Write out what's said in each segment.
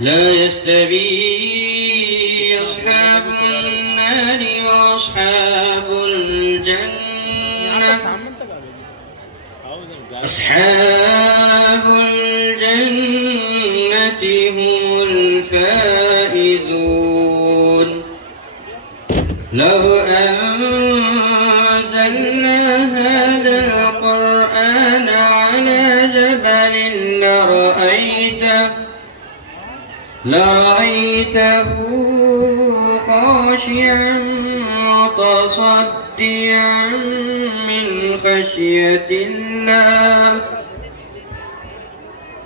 لا يستوي أصحاب النار وأصحاب الجنة أصحاب الجنة هم الفائزون. لو أنزلنا هذا القرآن على جبل لرأيته خاشعا متصدعا من خشية الله.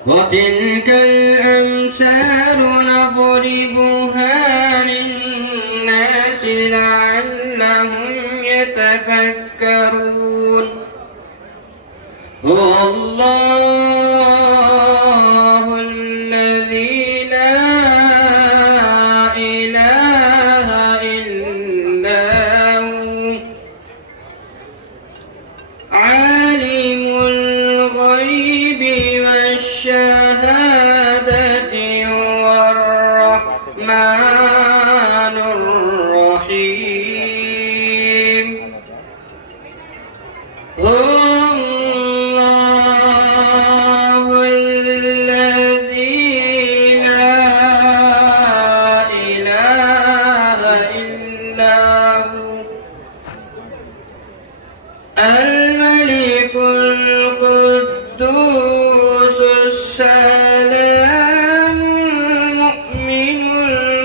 وتلك الأمثال نضربها للناس لعلهم يتفكرون. هو الله الذي لا إله إلا هو عالم الغيب والشهادة هو الرحمن الرحيم. هو الله الذي لا إله إلا هو الملك القدوس السلام المؤمن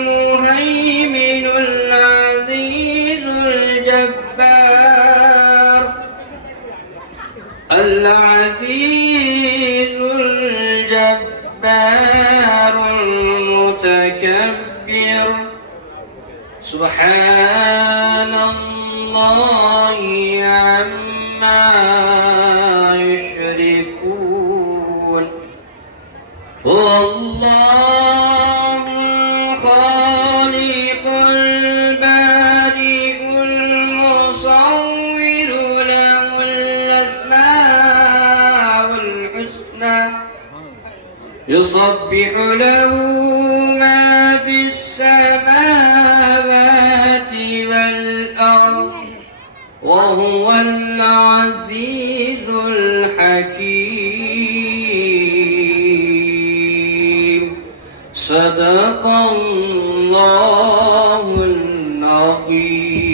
المهيمن العزيز الجبار العزيز الجبار المتكبر. سبحان الله عما يشركون. هو الله الخالق البارئ المصور له الأسماء الحسنى يسبح له ما في السماوات والأرض وهو العزيز الحكيم. صدق الله العظيم.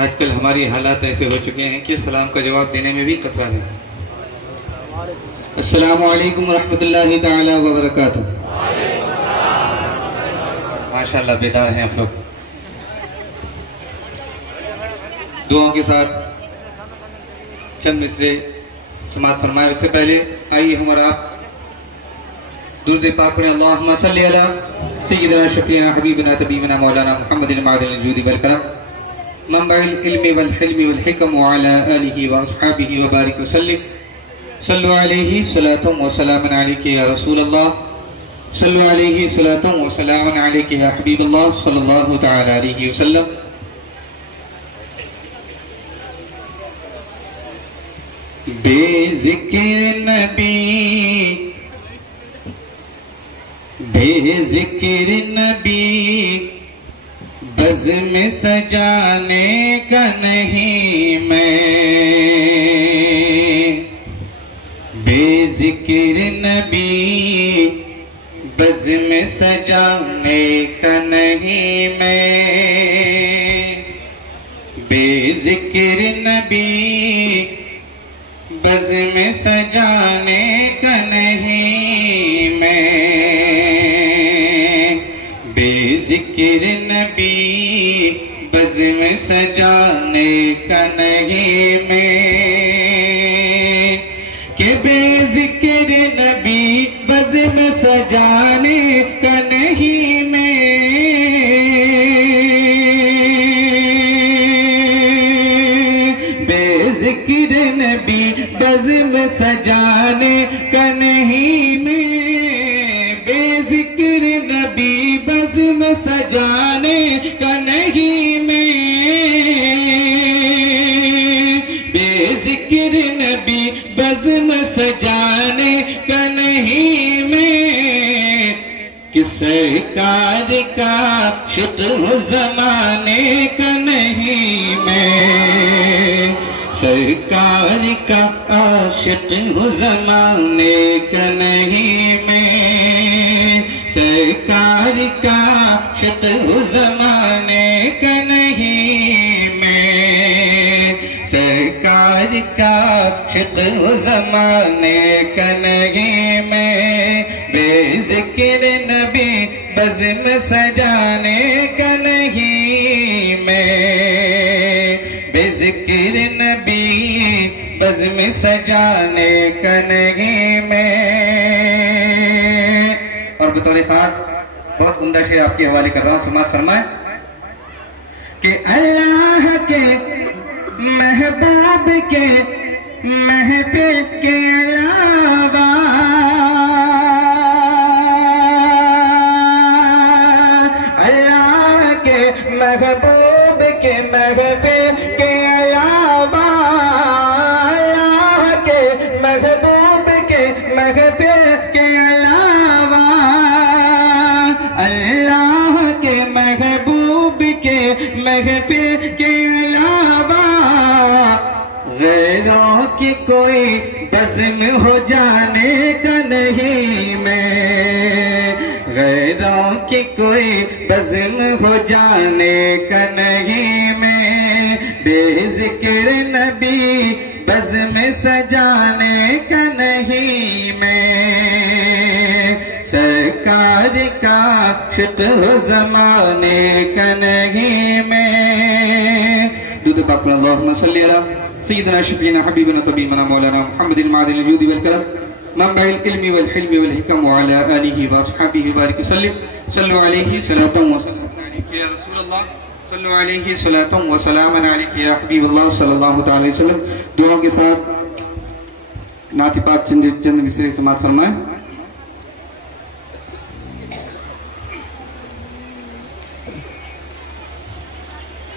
آج کل ہماری حالات ایسے ہو چکے ہیں کہ سلام کا جواب دینے میں بھی خطرہ ہے. السلام علیکم ورحمۃ اللہ تعالی وبرکاتہ. ماشاءاللہ بیدار ہیں آپ لوگ. دعاؤں کے ساتھ چند مصرے سماعت فرمائے. اس سے پہلے آئیے ہمارا آپ درود پاک پڑھیں. اللہم صلی علی سیدنا شفیعنا حبیبنا طبیبنا مولانا محمد المعدن الجود والکرم منبع العلم والحلم والحکم وعلى آلہ واصحابہ وبارک وسلم. صلو علیہ صلاۃ و سلام علیک یا رسول اللہ. صلو علیہ صلاۃ و سلام علیک یا حبیب اللہ صلی اللہ تعالی علیہ وسلم. بے ذکر نبی بے ذکر نبی بزم سجانے کا نہیں میں. بے ذکر نبی بزم سجانے کا نہیں میں. بے ذکر نبی بزم سجانے کا نہیں میں. بے ذکر نبی بزم سجانے کا نہیں میں. کہ بے ذکر نبی بزم سجانے کا نہیں میں. بے ذکر نبی بزم سجانے کا نہیں میں. بے ذکر نبی بزم سجانے کا نہیں میں. بے ذکر نبی بزم سجانے کا نہیں میں. کہ سرکار کا عاشق زمانے کا نہیں میں. سرکار کا عاشق زمانے کا نہیں میں. سرکار کا عاشق زمانے کا نہیں میں. سرکار کا عاشق زمانے کا نہیں میں. بے ذکر نبی بزم سجانے کا نہیں میں. بے ذکر نبی بزم سجانے کا نہیں میں. اور بطور خاص بہت عمدہ شعر آپ کے حوالے کر رہا ہوں. سماعت فرمائیں کہ اللہ کے محبوب کے محفل کے علاوہ اللہ کے محبوب کے محفل کے علاوہ اللہ کے محبوب کے محفل کے علاوہ اللہ کے محبوب کے محفل کے علاوہ غیروں کی کوئی بزم ہو جانے کا نہیں میں. غیروں کی کوئی بزم ہو جانے کا نہیں میں. بے ذکر نبی بزم سجانے کا نہیں میں. سرکار کا عاشق زمانے کا نہیں میں. درود پاک پڑھیں. اللہم صلی علی سیدنا شفیعنا حبیبنا طبیبنا مولانا محمد المعدن الجود والکرم منبع العلم والحلم والحکم وعلى آلہ واصحابہ وبارک وسلم. صلو علیہ صلاۃ و سلام علیک یا رسول اللہ. صلو علیہ صلاۃ و سلام علیک یا حبیب اللہ صلی اللہ تعالی وسلم. دعاؤں کے ساتھ نعت پاک چند مصرے سماعت فرمائیں.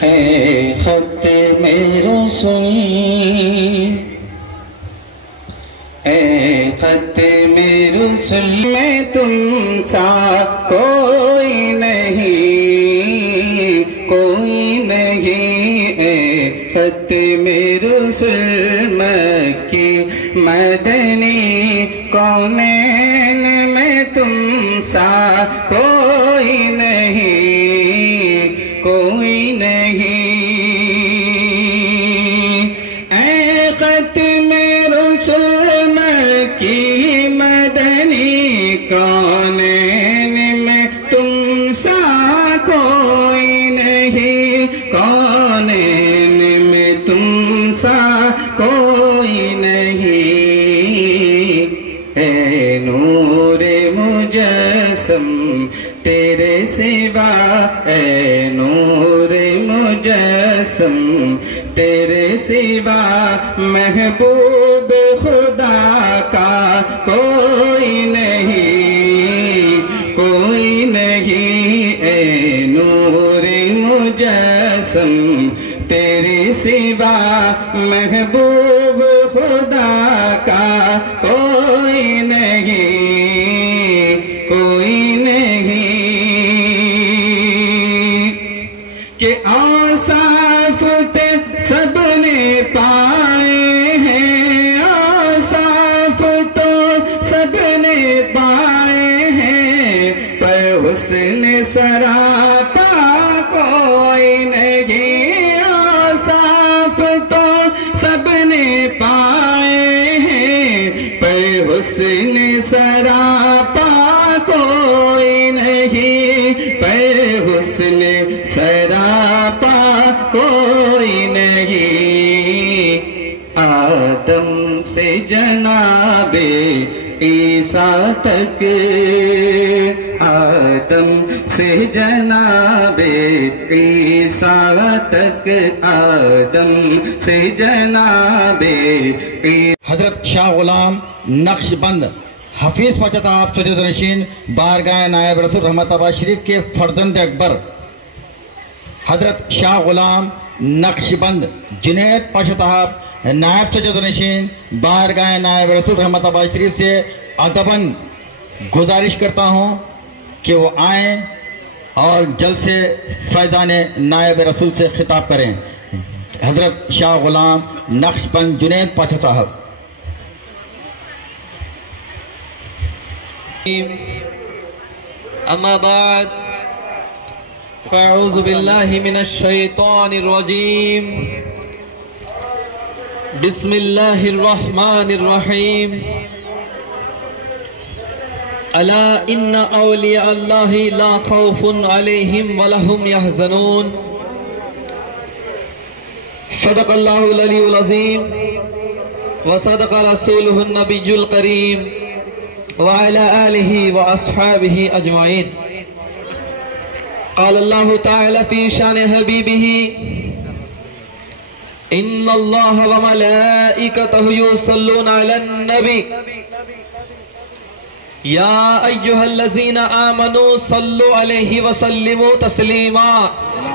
اے ختم رسول اے ختم رسول میں تم سا کوئی نہیں کوئی نہیں. اے ختم رسول مکی مدنی کونین میں تم سا کوئی نہیں کوئی نہیں. کوئی نہیں، اے نور مجسم تیرے سوا، اے نور مجسم تیرے سوا، محبوب خدا کا کوئی نہیں، کوئی نہیں، اے نور مجسم تیرے سوا، محبوب خدا کا کوئی نہیں، کوئی نہیں، کہ اوصاف سب نے پائے ہیں، اوصاف تو سب نے پائے ہیں، پر حسن سراپا کوئی نہیں، اوصاف تو سب نے پائے ہیں، پر حسن سراپا کوئی نہیں، پر حسن سراپا کوئی نہیں، آدم سے جناب عیسیٰ تک، آدم سے جناب عیسیٰ تک، آدم سے جناب حضرت شاہ غلام نقش بند حفیظ پچتاب سجد نشین بارگاہ نائب رسول رحمت آباد شریف کے فرزند اکبر حضرت شاہ غلام نقش بند جنید پچتاب نائب سجد نشین بارگاہ نائب رسول رحمت آباد شریف سے ادباً گزارش کرتا ہوں کہ وہ آئیں اور جلد سے فیضان نائب رسول سے خطاب کریں۔ حضرت شاہ غلام نقش بند جنید پاچا صاحب۔ اما بعد فاعوذ باللہ من الشیطان الرجیم، بسم اللہ الرحمن الرحیم، الا ان اولیاء اللہ لا خوف علیہم ولا هم يحزنون، صدق اللہ العلی العظیم وصدق رسولہ النبی الکریم وعلى آلہ واصحابہ اجمعین۔ قال اللہ تعالی فی شان حبیبہ ان اللہ وملائکتہ یصلون علی النبی یا ایہا الذین آمنوا صلوا علیہ وسلموا تسلیما،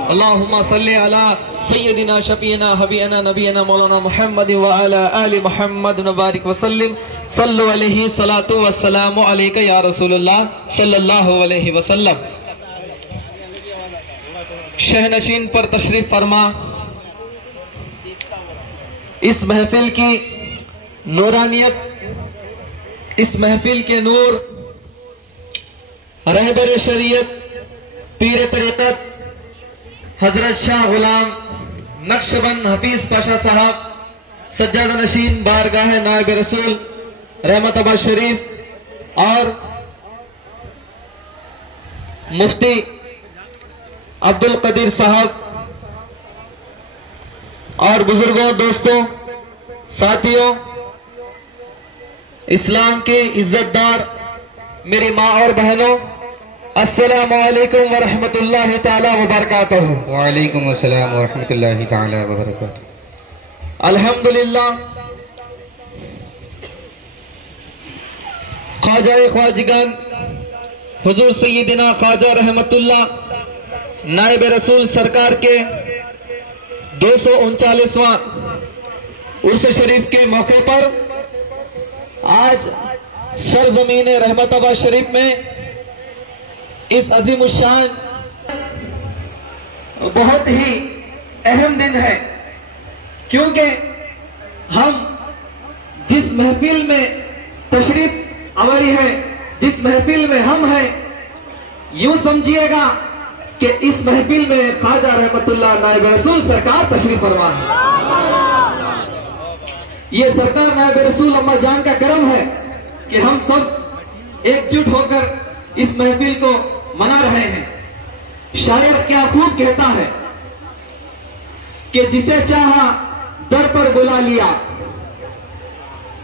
اللہم صلی علی سیدنا شفیعنا حبیبنا نبینا مولانا محمد وعلی آل محمد وبارک وسلم، صلو علیہ الصلاۃ والسلام علیک یا رسول اللہ صلی اللہ علیہ وسلم۔ شہنشین پر تشریف فرما، اس محفل کی نورانیت، اس محفل کے نور، رہبر شریعت پیر طریقت حضرت شاہ غلام نقش بند حفیظ پاشا صاحب سجادہ نشین بارگاہ نائب رسول رحمت آباد شریف اور مفتی عبدالقدیر صاحب اور بزرگوں، دوستوں، ساتھیوں، اسلام کے عزت دار میری ماں اور بہنوں، السلام علیکم ورحمۃ اللہ تعالی وبرکاتہ۔ وعلیکم السلام ورحمۃ اللہ تعالی وبرکاتہ۔ الحمدللہ خواجہ خواجگان حضور سیدنا خواجہ رحمت اللہ نائب رسول سرکار کے 239واں عرس شریف کے موقع پر آج سرزمین رحمت آباد شریف میں اس عظیم الشان بہت ہی اہم دن ہے، کیونکہ ہم جس محفل میں تشریف آوری ہے، جس محفل میں ہم ہیں، یوں سمجھیے گا کہ اس محفل میں خواجہ رحمت اللہ نائب رسول سرکار تشریف فرما ہے۔ یہ سرکار نائب رسول اما جان کا کرم ہے کہ ہم سب ایک جٹ ہو کر اس محفل کو منا رہے ہیں۔ شاعر کیا خوب کہتا ہے کہ جسے چاہا در پر بلا لیا،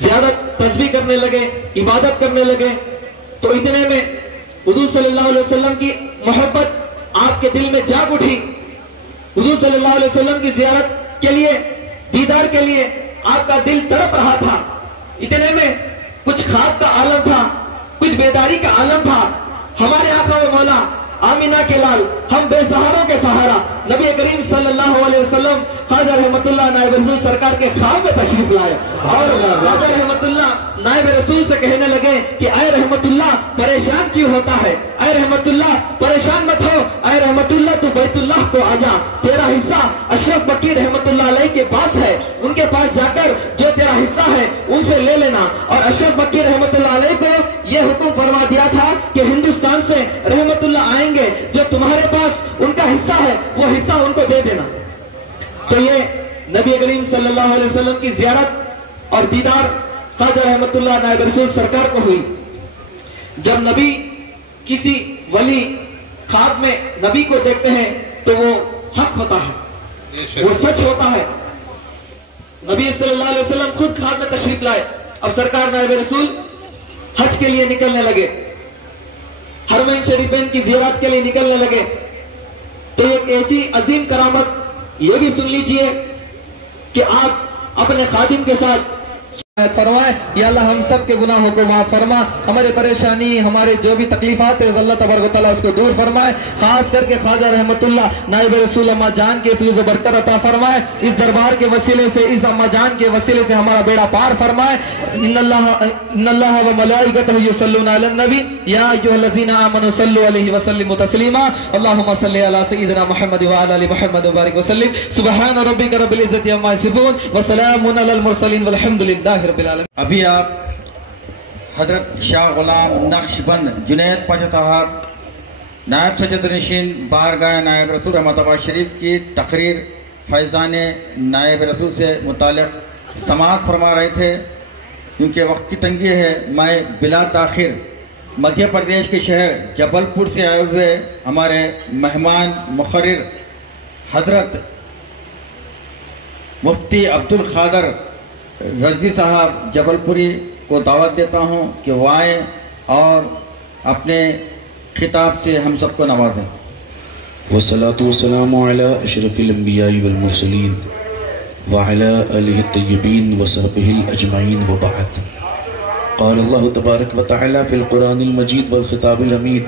زیارت تسبیح کرنے لگے، عبادت کرنے لگے، تو اتنے میں حضور صلی اللہ علیہ وسلم کی محبت آپ کے دل میں جاگ اٹھی. حضور صلی اللہ علیہ وسلم کی زیارت کے لیے، دیدار کے لیے آپ کا دل تڑپ رہا تھا. اتنے میں کچھ خواب کا عالم تھا، کچھ بیداری کا عالم تھا. ہمارے آقا و مولا آمینہ کے لال، ہم بے سہاروں کے سہارا، نبی کریم صلی اللہ علیہ وسلم خواجہ رحمت اللہ نائب رسول سرکار کے خواب میں تشریف لائے اور خواجہ رحمت اللہ نائب رسول سے کہنے لگے کہ اے رحمت اللہ پریشان کیوں ہوتا ہے، اے رحمت اللہ پریشان مت ہو، اے رحمت اللہ تو بیت اللہ کو آجا، تیرا حصہ اشرف مکی رحمت اللہ علیہ کے پاس ہے، ان کے پاس جا کر جو تیرا حصہ ہے ان سے لے لینا. اور اشرف مکی رحمت اللہ علیہ کو یہ حکم فرما دیا تھا کہ ہندوستان سے رحمت اللہ آئیں گے، جو تمہارے پاس ان کا حصہ ہے وہ حصہ ان کو دے دینا. تو یہ نبی کریم صلی اللہ علیہ وسلم کی زیارت اور دیدار خواجہ رحمت اللہ نائب رسول سرکار کو ہوئی. جب نبی کسی ولی خواب میں نبی کو دیکھتے ہیں تو وہ حق ہوتا ہے، وہ سچ ہوتا ہے. نبی صلی اللہ علیہ وسلم خود خواب میں تشریف لائے. اب سرکار نائب رسول حج کے لیے نکلنے لگے، حرمین شریفین کی زیارت کے لیے نکلنے لگے. تو ایک ایسی عظیم کرامت یہ بھی سن لیجئے کہ آپ اپنے خادم کے ساتھ فرمائے یا اللہ ہم سب کے گناہوں کو معاف فرما، ہمارے پریشانی ہمارے جو بھی تکلیفات ہیں اللہ تبارک و تعالیٰ اس کو دور فرمائے. خاص کر کے خواجہ رحمت اللہ نائب رسول اما جان کے فیض و برکت عطا فرمائے. اس دربار کے وسیلے سے، اس اما جان کے وسیلے سے ہمارا بیڑا پار فرمائے. ان اللہ و ملائکتہ یصلون علی النبی یا ایھا الذین آمنوا صلوا علیہ وسلموا تسلیما. اللهم صل علی سیدنا محمد وعلی آل محمد وبارک وسلم. سبحان ربک رب العزۃ عما یصفون وسلام علی المرسلین والحمد للہ رب العالمین. ابھی آپ حضرت شاہ غلام نقش بند جنید پاشا صاحب نائب سجد نشین بارگاہ نائب رسول رحمت آباد شریف کی تقریر فیضان نائب رسول سے متعلق سماعت فرما رہے تھے. کیونکہ وقت کی تنگی ہے، میں بلا تاخیر مدھیہ پردیش کے شہر جبل پور سے آئے ہوئے ہمارے مہمان مقرر حضرت مفتی عبد القادر رضوی صاحب جبل پوری کو دعوت دیتا ہوں کہ وہ آئیں اور اپنے خطاب سے ہم سب کو نوازیں. والصلاة والسلام على أشرف الأنبياء والمرسلين وعلى آله الطيبين وصحبه الأجمعين وبعد. قال الله تبارك وتعالى في القرآن المجيد والخطاب الحميد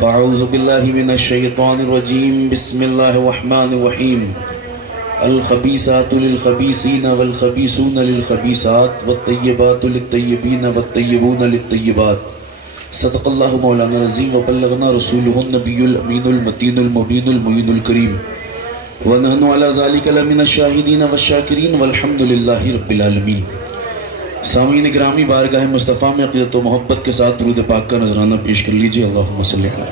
فأعوذ بالله من الشيطان الرجيم بسم الله الرحمن الرحيم. الخبيثات للخبيثين والخبيثون للخبيثات والطيبات للطيبين والطيبون للطيبات. صدق الله مولانا العظيم وبلغنا رسوله النبي الأمين المتين المبين المعين الكريم ونحن على ذلك لمن الشاهدين والشاكرين والحمد لله رب العالمين. سامعین گرامی، بارگاہ مصطفیٰ میں عقیدت و محبت کے ساتھ درود پاک کا نذرانہ پیش کر لیجئے. اللہم صلی علی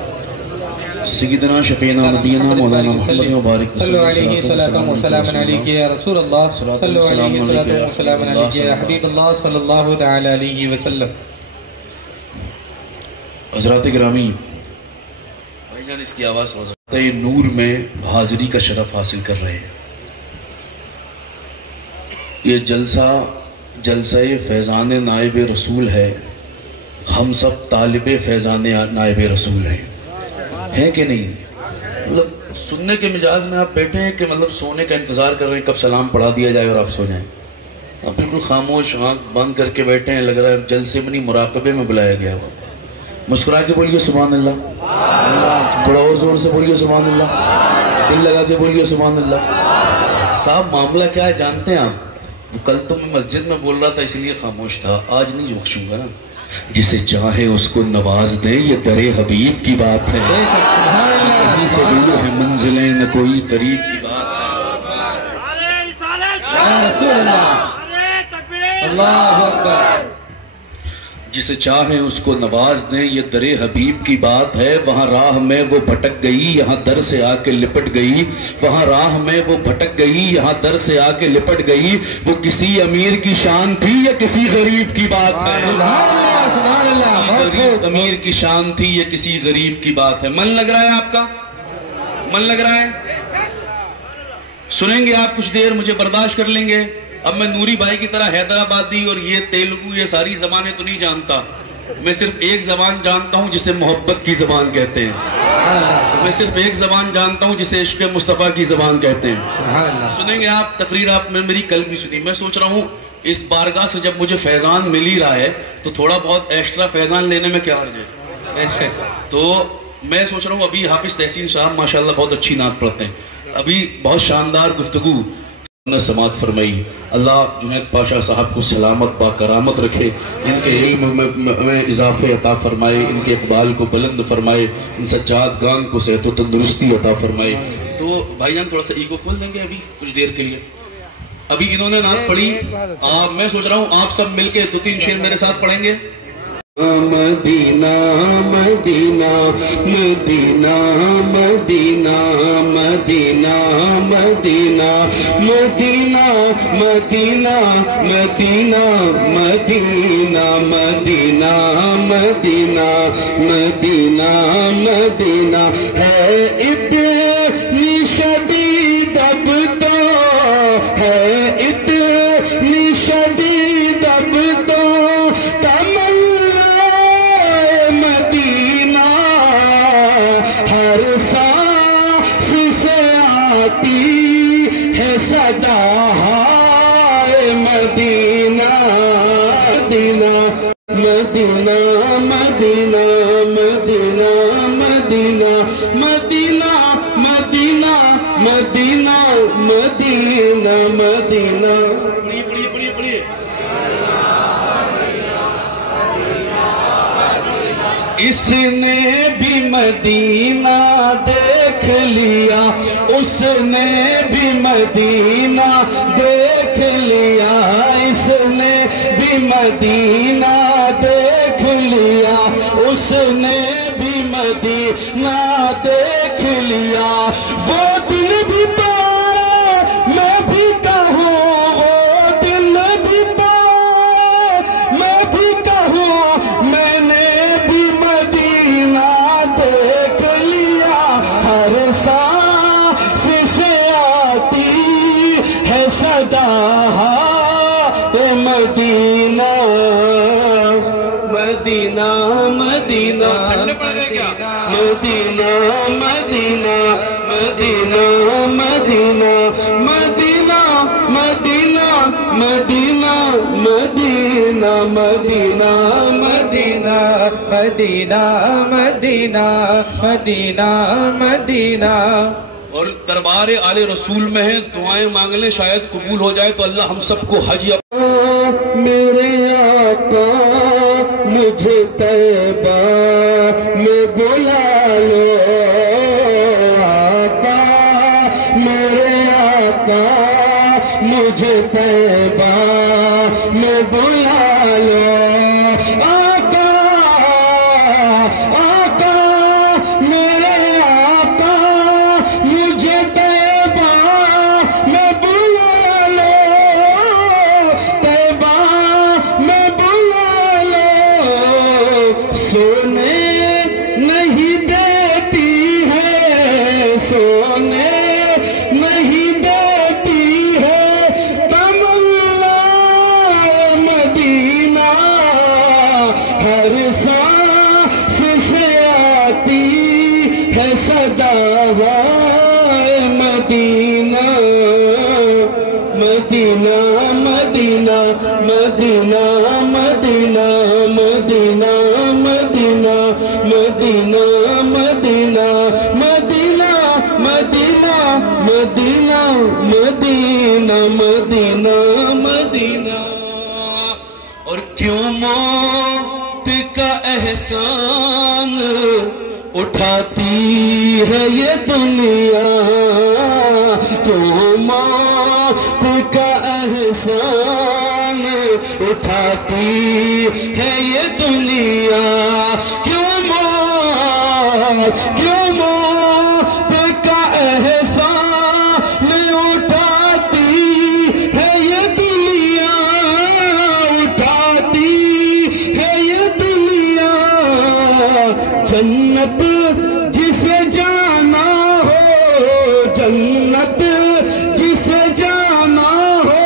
سیدنا شفیعنا نبینا مولانا محمد مبارک صلو علیہ صلاۃ و سلام علیک یا رسول اللہ، صلو علیہ صلاۃ و سلام علیک یا حبیب اللہ صلی اللہ تعالی علیہ وسلم. حضرات گرامی، بھائی جان اس کی آواز حضرت نور میں حاضری کا شرف حاصل کر رہے ہیں. یہ جلسہ فیضان نائب رسول ہے. ہم سب طالب فیضان نائب رسول ہیں کہ نہیں؟ مطلب سننے کے مجاز میں آپ بیٹھے ہیں کہ مطلب سونے کا انتظار کر رہے ہیں کب سلام پڑھا دیا جائے اور آپ سو جائیں. آپ بالکل خاموش آنکھ بند کر کے بیٹھے ہیں، لگ رہا ہے جلسے میں نہیں مراقبے میں بلایا گیا ہوا. مسکرا کے بولیے سبحان اللہ، تھوڑا اور زور سے بولیے سبحان اللہ، دل لگا کے بولیے سبحان اللہ. صاحب معاملہ کیا ہے جانتے ہیں آپ؟ کل تو میں مسجد میں بول رہا تھا اس لیے خاموش تھا، آج نہیں بخشوں گا نا. جسے چاہے اس کو نواز دے، یہ در حبیب کی بات ہے. کہیں سے دور ہے منزلیں نہ کوئی قریب کی بات ہے. جسے چاہے اس کو نواز دیں، یہ در حبیب کی بات ہے. وہاں راہ میں وہ بھٹک گئی، یہاں در سے آ کے لپٹ گئی. وہاں راہ میں وہ بھٹک گئی، یہاں در سے آ کے لپٹ گئی. وہ کسی امیر کی شان تھی یا کسی غریب کی بات ہے؟ امیر کی شان تھی یا کسی غریب کی بات ہے؟ من لگ رہا ہے آپ کا؟ من لگ رہا ہے؟ سنیں گے آپ کچھ دیر، مجھے برداشت کر لیں گے؟ اب میں نوری بھائی کی طرح حیدرآبادی اور یہ تیلگو یہ ساری زبانیں تو نہیں جانتا، میں صرف ایک زبان جانتا ہوں جسے محبت کی زبان کہتے ہیں، میں صرف ایک زبان جانتا ہوں جسے عشق مصطفیٰ کی زبان کہتے ہیں۔ سنیں گے آپ تقریر، آپ میں میری کل بھی سنی، میں سوچ رہا ہوں اس بارگاہ سے جب مجھے فیضان مل ہی رہا ہے تو تھوڑا بہت ایکسٹرا فیضان لینے میں کیا حرج ہے؟ تو میں سوچ رہا ہوں ابھی حافظ تحسین صاحب ماشاءاللہ بہت اچھی نعت پڑھتے ہیں، ابھی بہت شاندار گفتگو سماعت فرمائی۔ اللہ جنید پاشا صاحب کو سلامت با کرامت رکھے، ان کے علم میں اضافے عطا فرمائے، ان کے اقبال کو بلند فرمائے، ان سجاد گان کو صحت و تندرستی عطا فرمائے۔ تو بھائی جان تھوڑا سا ایگو کھول دیں گے ابھی کچھ دیر کے لیے؟ ابھی انہوں نے نعت پڑھی، میں سوچ رہا ہوں آپ سب مل کے 2-3 شعر میرے ساتھ پڑھیں گے۔ مدینہ مدینہ مدینہ مدینہ مدینہ مدینہ مدینہ مدینہ مدینہ مدینہ مدینہ مدینہ مدینہ مدینہ ہے اتنی شدید اب تو، ہے اتنی شدید اب تو ہر سانس سے آتی ہے صدا ہائے مدینہ مدینہ مدینہ مدینہ مدینہ مدینہ مدینہ مدینہ مدینہ مدینہ مدینہ۔ اس نے بھی مدینہ دیکھ لیا، اس نے بھی مدینہ دیکھ لیا، اس نے بھی مدینہ دیکھ لیا، اس نے بھی مدینہ دیکھ لیا۔ وہ دل بھی تو میں بھی کہوں، وہ دل بھی تو میں بھی کہوں، میں نے سانس سے آتی ہے صدا مدینہ مدینہ مدینہ مدینہ مدینہ مدینہ مدینہ مدینہ مدینہ مدینہ مدینہ مدینہ مدینہ مدینہ مدینہ مدینہ مدینہ۔ اور دربار آل رسول میں ہیں، دعائیں مانگ لیں شاید قبول ہو جائے تو اللہ ہم سب کو حج یا میرے آقا مجھے طیبہ میں بلا لو، آقا میرے آقا مجھے طیبہ میں بلا لو، آقا آقا میرے آقا مجھے طیبہ میں بلا لو، طیبہ میں بلا لو۔ سونے نہیں دیتی ہے، سونے نہیں دیتی ہے تمنا مدینہ، ہر سانس سے آتی ہے صدا مدینہ مدینہ مدینہ مدینہ مدینہ مدینہ مدینہ مدینہ مدینہ مدینہ مدینہ مدینہ مدینہ مدینہ مدینہ۔ اور کیوں موت کا احسان اٹھاتی ہے یہ دنیا، کیوں موت کا احسان اٹھاتی ہے یہ دنیا، کیوں موت کا احسان اٹھاتی ہے یہ دنیا، اٹھاتی ہے یہ دنیا۔ جنت جسے جانا ہو، جنت جسے جانا ہو،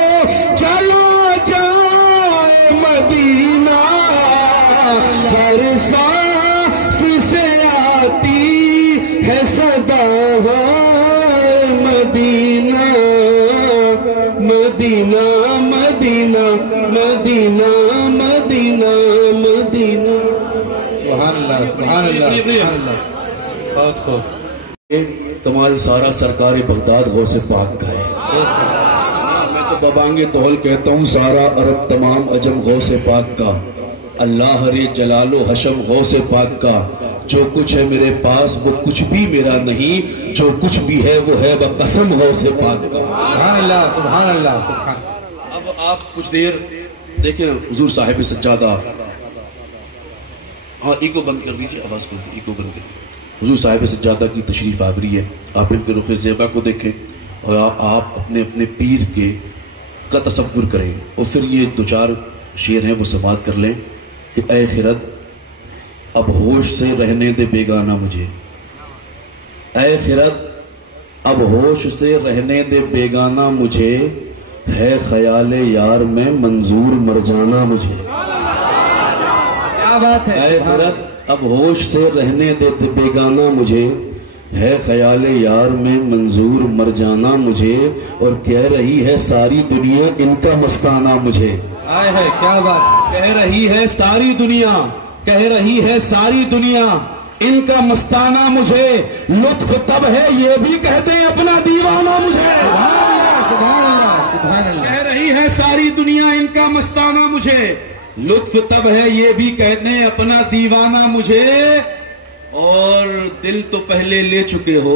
ہر سانس سے آتی ہے صدا مدینہ مدینہ مدینہ مدینہ مدینہ مدینہ. سبحان اللہ سبحان اللہ سبحان اللہ. بہت خوب. کمال سارا سرکار بغداد غوث پاک کا ہے. میں تو ببانگے توہل کہتا ہوں سارا عرب تمام عجم غوث پاک کا. اللہ رے جلال و حشم غوث پاک کا. جو کچھ ہے میرے پاس وہ کچھ بھی میرا نہیں, جو کچھ بھی ہے وہ ہے بقسم غوث پاک کا. سبحان اللہ سبحان اللہ سبحان. اب آپ کچھ دیر دیکھیں حضور صاحب سجادہ. ہاں ایکو بند کر دیجیے, آواز کو ایکو بند کر دیجیے. حضور صاحب سجادہ کی تشریف آوری ہے. آپ ان کے رخ زیبا کو دیکھیں اور آپ اپنے اپنے پیر کے کا تصور کریں اور پھر یہ دو چار شعر ہیں وہ سماعت کر لیں کہ اے خرد اب ہوش سے رہنے دے بیگانہ مجھے. اے خرد اب ہوش سے رہنے دے بیگانہ مجھے, ہے خیال یار میں منظور مر جانا مجھے. کیا بات ہے. اے خرد اب ہوش سے رہنے دے بیگانہ مجھے, ہے خیال یار میں منظور مر جانا مجھے. اور کہہ رہی ہے ساری دنیا ان کا مستانہ مجھے. آئے ہے کیا بات. کہہ رہی ہے ساری دنیا, کہہ رہی ہے ساری دنیا ان کا مستانہ مجھے. لطف تب ہے یہ بھی کہتے ہیں اپنا دیوانہ مجھے. سبحان اللہ سبحان اللہ. کہہ رہی ہے ساری دنیا ان کا مستانہ مجھے, لطف تب ہے یہ بھی کہتے ہیں اپنا دیوانہ مجھے. اور دل تو پہلے لے چکے ہو,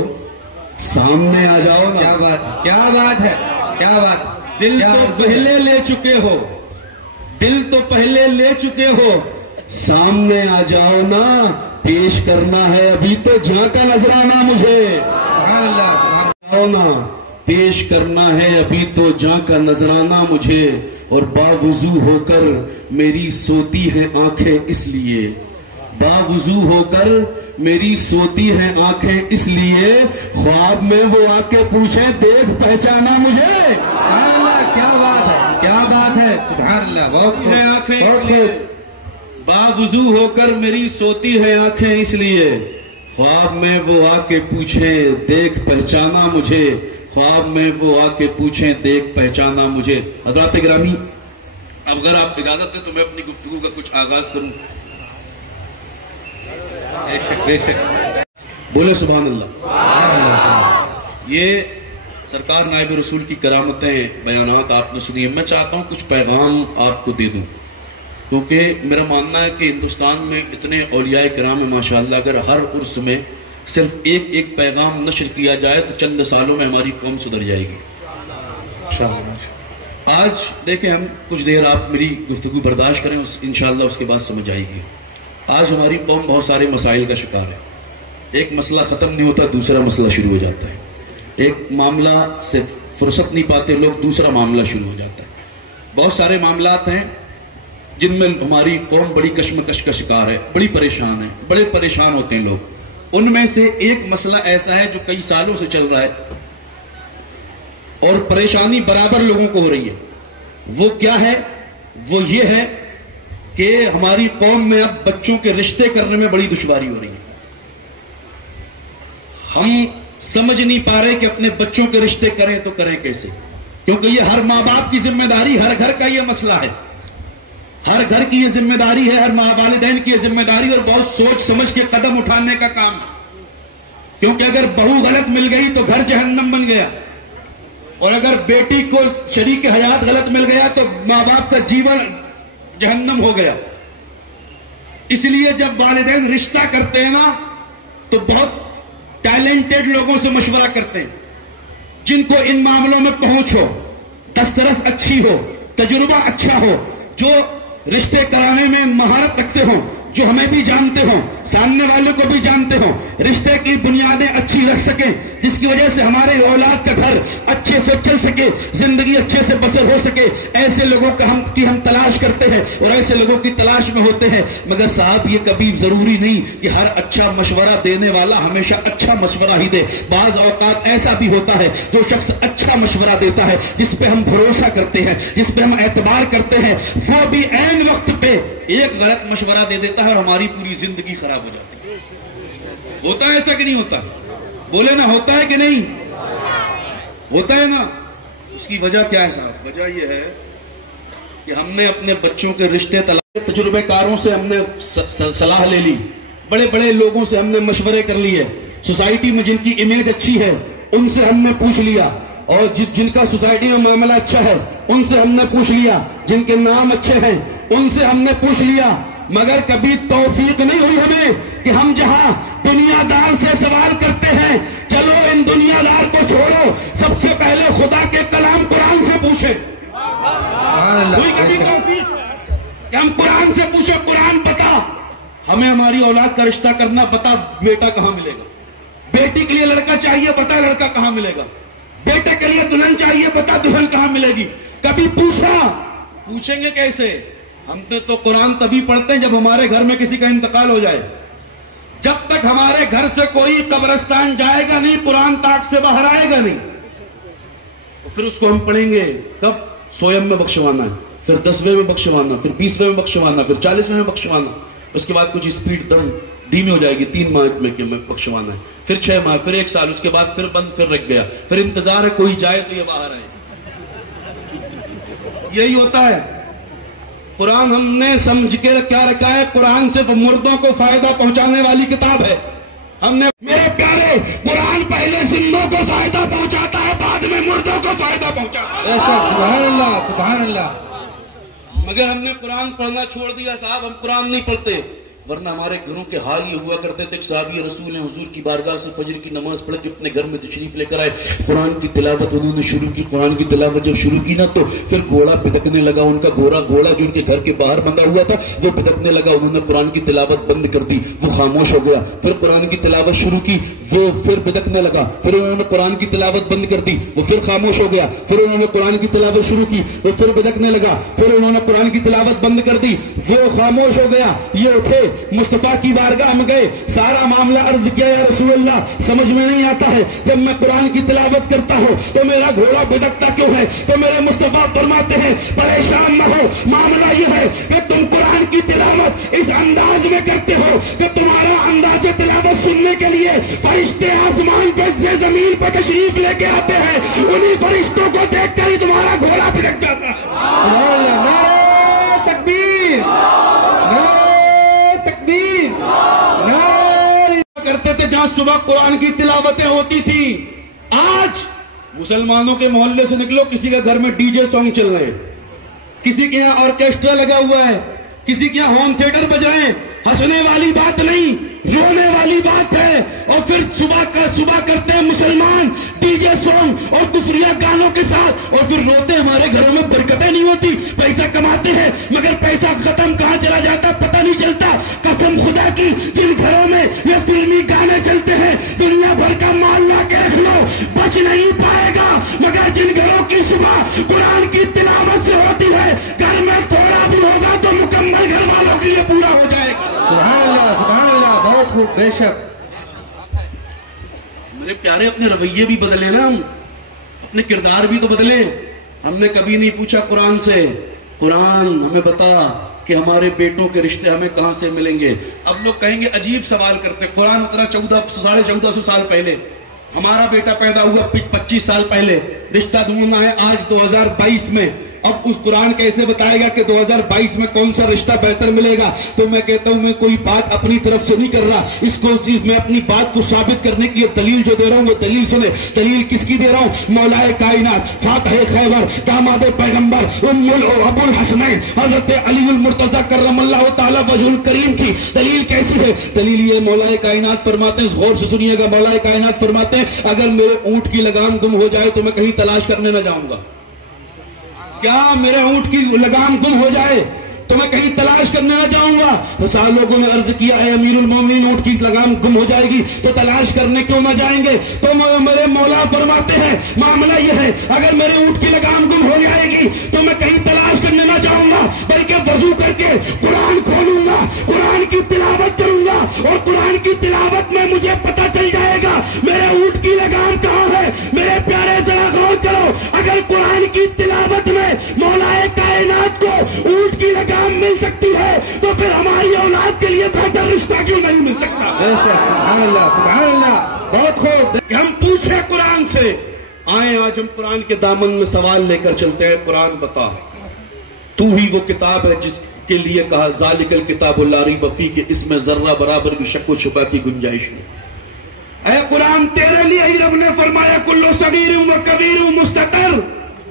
سامنے آ جاؤ نا. کیا بات ہے کیا بات ہے کیا بات. دل تو پہلے لے چکے ہو, دل تو پہلے لے چکے ہو, سامنے آ جاؤ نا. پیش کرنا ہے ابھی تو جہاں کا نذرانہ مجھے. سبحان اللہ سبحان آؤ نا پیش کرنا ہے ابھی تو جہاں کا نذرانہ مجھے. اور باوضو ہو کر میری سوتی ہیں آنکھیں اس لیے, باوضو ہو کر میری سوتی ہیں آنکھیں اس لیے. خواب میں وہ آ کے پوچھے دیکھ پہچانا مجھے. سبحان اللہ. کیا بات ہے کیا بات ہے. سبحان اللہ. بہت خوب آنکھیں اس بہت لیے, خوب. باوضو ہو کر میری سوتی ہیں آنکھیں اس لیے. خواب میں وہ آ کے پوچھے دیکھ پہچانا مجھے. خواب میں وہ آ کے پوچھیں دیکھ پہچانا مجھے. حضرات گرامی اب اگر آپ اجازت دیں تو میں اپنی گفتگو کا کچھ آغاز کروں. بے شک بے شک. بولے سبحان اللہ. یہ سرکار نائب رسول کی کرامتیں بیانات آپ نے سنی. میں چاہتا ہوں کچھ پیغام آپ کو دے دوں, کیونکہ میرا ماننا ہے کہ ہندوستان میں اتنے اولیاء کرام ہیں ماشاءاللہ. اگر ہر عرس میں صرف ایک ایک پیغام نشر کیا جائے تو چند سالوں میں ہماری قوم سدھر جائے گی. آج دیکھیں ہم کچھ دیر آپ میری گفتگو برداشت کریں, انشاءاللہ اس کے بعد سمجھ آئے گی. آج ہماری قوم بہت سارے مسائل کا شکار ہے. ایک مسئلہ ختم نہیں ہوتا دوسرا مسئلہ شروع ہو جاتا ہے. ایک معاملہ سے فرصت نہیں پاتے لوگ, دوسرا معاملہ شروع ہو جاتا ہے. بہت سارے معاملات ہیں جن میں ہماری قوم بڑی کشمکش کا شکار ہے, بڑی پریشان ہے, بڑے پریشان ہوتے ہیں لوگ. ان میں سے ایک مسئلہ ایسا ہے جو کئی سالوں سے چل رہا ہے اور پریشانی برابر لوگوں کو ہو رہی ہے. وہ کیا ہے؟ وہ یہ ہے کہ ہماری قوم میں اب بچوں کے رشتے کرنے میں بڑی دشواری ہو رہی ہے. ہم سمجھ نہیں پا رہے کہ اپنے بچوں کے رشتے کریں تو کریں کیسے, کیونکہ یہ ہر ماں باپ کی ذمہ داری, ہر گھر کا یہ مسئلہ ہے, ہر گھر کی یہ ذمہ داری ہے, ہر ماں والدین کی یہ ذمہ داری, اور بہت سوچ سمجھ کے قدم اٹھانے کا کام ہے. کیونکہ اگر بہو غلط مل گئی تو گھر جہنم بن گیا, اور اگر بیٹی کو شریک حیات غلط مل گیا تو ماں باپ کا جیون جہنم ہو گیا. اس لیے جب والدین رشتہ کرتے ہیں نا تو بہت ٹیلنٹڈ لوگوں سے مشورہ کرتے ہیں, جن کو ان معاملوں میں پہنچ ہو, دسترس اچھی ہو, تجربہ اچھا ہو, جو رشتے کرانے میں مہارت رکھتے ہوں, جو ہمیں بھی جانتے ہوں, سامنے والے کو بھی جانتے ہوں، رشتے کی بنیادیں اچھی رکھ سکیں، جس کی وجہ سے ہمارے اولاد کا گھر اچھے سے چل سکے، زندگی اچھے سے بسر ہو سکے، ایسے لوگوں کی ہم تلاش کرتے ہیں اور ایسے لوگوں کی تلاش میں ہوتے ہیں۔ مگر صاحب یہ کبھی ضروری نہیں کہ ہر اچھا مشورہ دینے والا ہمیشہ اچھا مشورہ ہی دے۔ بعض اوقات ایسا بھی ہوتا ہے جو شخص اچھا مشورہ دیتا ہے، جس پہ ہم بھروسہ کرتے ہیں، جس پہ ہم اعتبار کرتے ہیں، وہ بھی عین وقت پہ ایک غلط مشورہ دے دیتا ہے اور ہماری پوری زندگی خراب ہو جاتی ہے۔ ہوتا ہے ایسا کہ نہیں ہوتا؟ بولے نا، ہوتا ہے کہ نہیں ہوتا ہے نا؟ اس کی وجہ کیا ہے صاحب؟ وجہ یہ ہے کہ ہم نے اپنے بچوں کے رشتے تجربہ کاروں سے ہم نے صلاح لے لی، بڑے بڑے لوگوں سے ہم نے مشورے کر لیے، سوسائٹی میں جن کی امیج اچھی ہے ان سے ہم نے پوچھ لیا، اور جن کا سوسائٹی میں معاملہ اچھا ہے ان سے ہم نے پوچھ لیا، جن کے نام اچھے ہیں ان سے ہم نے پوچھ لیا، مگر کبھی توفیق نہیں ہوئی ہمیں کہ ہم جہاں دنیا دار سے سوال کرتے ہیں، چلو ان دنیا دار کو چھوڑو، سب سے پہلے خدا کے کلام قرآن سے پوچھیں۔ کوئی کبھی توفیق کہ ہم قرآن سے پوچھیں، قرآن بتا ہمیں ہماری اولاد کا رشتہ کرنا، بتا بیٹا کہاں ملے گا، بیٹی کے لیے لڑکا چاہیے، بتا لڑکا کہاں ملے گا، بیٹے کے لیے دلہن چاہیے، بتا دلہن کہاں ملے گی۔ کبھی پوچھیں گے کیسے؟ ہم تو قرآن تبھی پڑھتے ہیں جب ہمارے گھر میں کسی کا انتقال ہو جائے۔ جب تک ہمارے گھر سے کوئی قبرستان جائے گا نہیں، قرآن تاک سے باہر آئے گا نہیں، تو پھر اس کو ہم پڑھیں گے کب؟ 100 میں بخشوانا ہے، پھر 10ویں میں بخشوانا، پھر 20ویں میں بخشوانا، پھر 40ویں میں بخشوانا، اس کے بعد کچھ اسپیڈ دم دھیمی ہو جائے گی، 3 ماہ میں بخشوانا ہے، پھر 6 ماہ، پھر 1 سال، اس کے بعد پھر بند، پھر رکھ گیا، پھر انتظار ہے کوئی جائے تو یہ باہر آئے۔ یہی ہوتا ہے۔ قرآن ہم نے سمجھ کے کیا رکھا ہے؟ قرآن صرف مردوں کو فائدہ پہنچانے والی کتاب ہے۔ ہم نے، میرے پیارے، قرآن پہلے زندوں کو فائدہ پہنچاتا ہے، بعد میں مردوں کو فائدہ پہنچاتا ہے۔ سبحان اللہ، سبحان اللہ۔ مگر ہم نے قرآن پڑھنا چھوڑ دیا صاحب، ہم قرآن نہیں پڑھتے، ورنہ ہمارے گھروں کے حال یہ ہوا کرتے تھے۔ ایک صحابی رسول ہیں، حضور کی بارگاہ سے فجر کی نماز پڑھ کے اپنے گھر میں تشریف لے کر آئے، قرآن کی تلاوت انہوں نے شروع کی۔ قرآن کی تلاوت جب شروع کی نا تو پھر گھوڑا بدکنے لگا، ان کا گھوڑا جو ان کے گھر کے باہر بندھا ہوا تھا وہ بدکنے لگا، انہوں نے قرآن کی تلاوت بند کر دی، وہ خاموش ہو گیا۔ پھر قرآن کی تلاوت شروع کی، وہ پھر بدکنے لگا، پھر انہوں نے قرآن کی تلاوت بند کر دی، وہ پھر خاموش ہو گیا۔ پھر انہوں نے قرآن کی تلاوت شروع کی، وہ پھر بدکنے لگا، پھر انہوں نے قرآن کی تلاوت بند کر دی، وہ خاموش ہو گیا۔ یہ اٹھے، مصطفیٰ کی بارگاہ میں گئے، سارا معاملہ عرض کیا، یا رسول اللہ سمجھ میں نہیں آتا ہے، جب میں قرآن کی تلاوت کرتا ہوں تو میرا گھوڑا بدکتا کیوں ہے؟ تو میرے مصطفیٰ فرماتے ہیں پریشان نہ ہو، معاملہ یہ ہے کہ تم قرآن کی تلاوت اس انداز میں کرتے ہو کہ تمہارا انداز تلاوت سننے کے لیے فرشتے آسمان پہ سے زمین پر تشریف لے کے آتے ہیں، انہی فرشتوں کو دیکھ کر ہی تمہارا گھوڑا بدک جاتا ہے۔ تکبیر، کرتے تھے جہاں صبح قرآن کی تلاوتیں ہوتی تھی۔ آج مسلمانوں کے محلے سے نکلو، کسی کے گھر میں ڈی جے سانگ چل رہے ہیں، کسی کے یہاں آرکیسٹرا لگا ہوا ہے، کسی کے یہاں ہوم تھیٹر بج رہے ہیں۔ ہنسنے والی بات نہیں، رونے والی بات ہے۔ اور پھر صبح کرتے ہیں مسلمان ڈی جے سانگ اور کفریہ گانوں کے ساتھ، اور پھر روتے ہمارے گھروں میں برکتیں نہیں ہوتی، پیسہ کماتے ہیں مگر پیسہ ختم کہاں چلا جاتا پتہ نہیں چلتا۔ قسم خدا کی، جن گھروں میں یہ فلمی گانے چلتے ہیں دنیا بھر کا مال لا کے رکھ لو، بچ نہیں پائے گا، مگر جن گھروں کی صبح قرآن کی تلاوت سے ہوتی ہے، گھر میں تھوڑا بھی ہوگا تو مکمل گھر والوں کے لیے پورا ہو جائے گا۔ سبحان اللہ، سبحان اللہ، بہت خوب، بے شک۔ میرے پیارے، اپنے رویے بھی بدلے نا، ہم اپنے کردار بھی تو بدلے۔ ہم نے کبھی نہیں پوچھا قرآن سے، قرآن ہمیں بتا کہ ہمارے بیٹوں کے رشتے ہمیں کہاں سے ملیں گے۔ اب لوگ کہیں گے عجیب سوال کرتے، قرآن اترا 1450 سال پہلے، ہمارا بیٹا پیدا ہوا 25 سال پہلے، رشتہ ڈھونڈنا ہے آج 2022 میں، اب اس قرآن کیسے بتائے گا کہ 2022 میں کون سا رشتہ بہتر ملے گا؟ تو میں کہتا ہوں میں کوئی بات اپنی طرف سے نہیں کر رہا، اس کو میں اپنی بات کو ثابت کرنے کی دلیل جو دے رہا ہوں وہ دلیل سنے۔ دلیل کس کی دے رہا ہوں؟ مولا کائنات، فاتح خیبر، داماد پیغمبر، ابو الحسنین حضرت علی المرتضی کرم اللہ تعالی وجہ الکریم کی دلیل کیسی ہے؟ دلیل یہ، مولا کائنات فرماتے ہیں، غور سے سنیے گا، مولا کائنات فرماتے ہیں اگر میرے اونٹ کی لگام گم ہو جائے تو میں کہیں تلاش کرنے نہ جاؤں گا۔ کیا میرے اونٹ کی لگام گم ہو جائے تو میں کہیں تلاش کرنے نہ جاؤں گا. تو لوگوں نے عرض کیا اے امیر المومنین اونٹ کی لگام گم ہو جائے گی تو تلاش کرنے کیوں نہ جائیں گے؟ تو میرے مولا فرماتے ہیں معاملہ یہ ہے اگر میرے اونٹ کی لگام گم ہو جائے گی تو میں کہیں تلاش کرنے نہ جاؤں گا بلکہ وضو کر کے قرآن کھولوں گا, قرآن کی تلاوت کروں گا اور قرآن کی تلاوت میں مجھے پتہ چل جائے گا میرے اونٹ کی لگام کہاں ہے. میرے پیارے ذرا غور کرو, اگر قرآن کی تلاوت میں مولا کائنات کو اونٹ کی لگام مل سکتی ہے تو پھر ہماری اولاد کے لیے بہتر رشتہ کیوں نہیں مل سکتا؟ سبحان اللہ سبحان اللہ, بہت خوب. کہ ہم پوچھیں قرآن سے. آئیں آج ہم قرآن کے دامن میں سوال لے کر چلتے ہیں. قرآن بتا, تو ہی وہ کتاب ہے جس کے لیے کہا ذالک الکتاب لا ریب فیہ کہ اس میں ذرہ برابر بھی شک و شبہ کی گنجائش نہیں. اے قرآن تیرے لیے ہی رب نے فرمایا کلو صغیر و کبیر مستتر,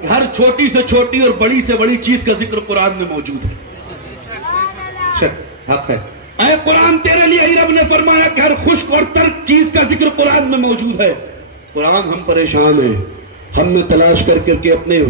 ہر چھوٹی سے چھوٹی اور بڑی سے بڑی چیز کا ذکر قرآن میں موجود ہے. حق ہے. اے قرآن تیرے لیے ہی رب نے فرمایا کہ ہر خشک اور ترک چیز کا ذکر قرآن میں موجود ہے. قرآن ہم پریشان ہیں, ہم نے تلاش کر کے اپنے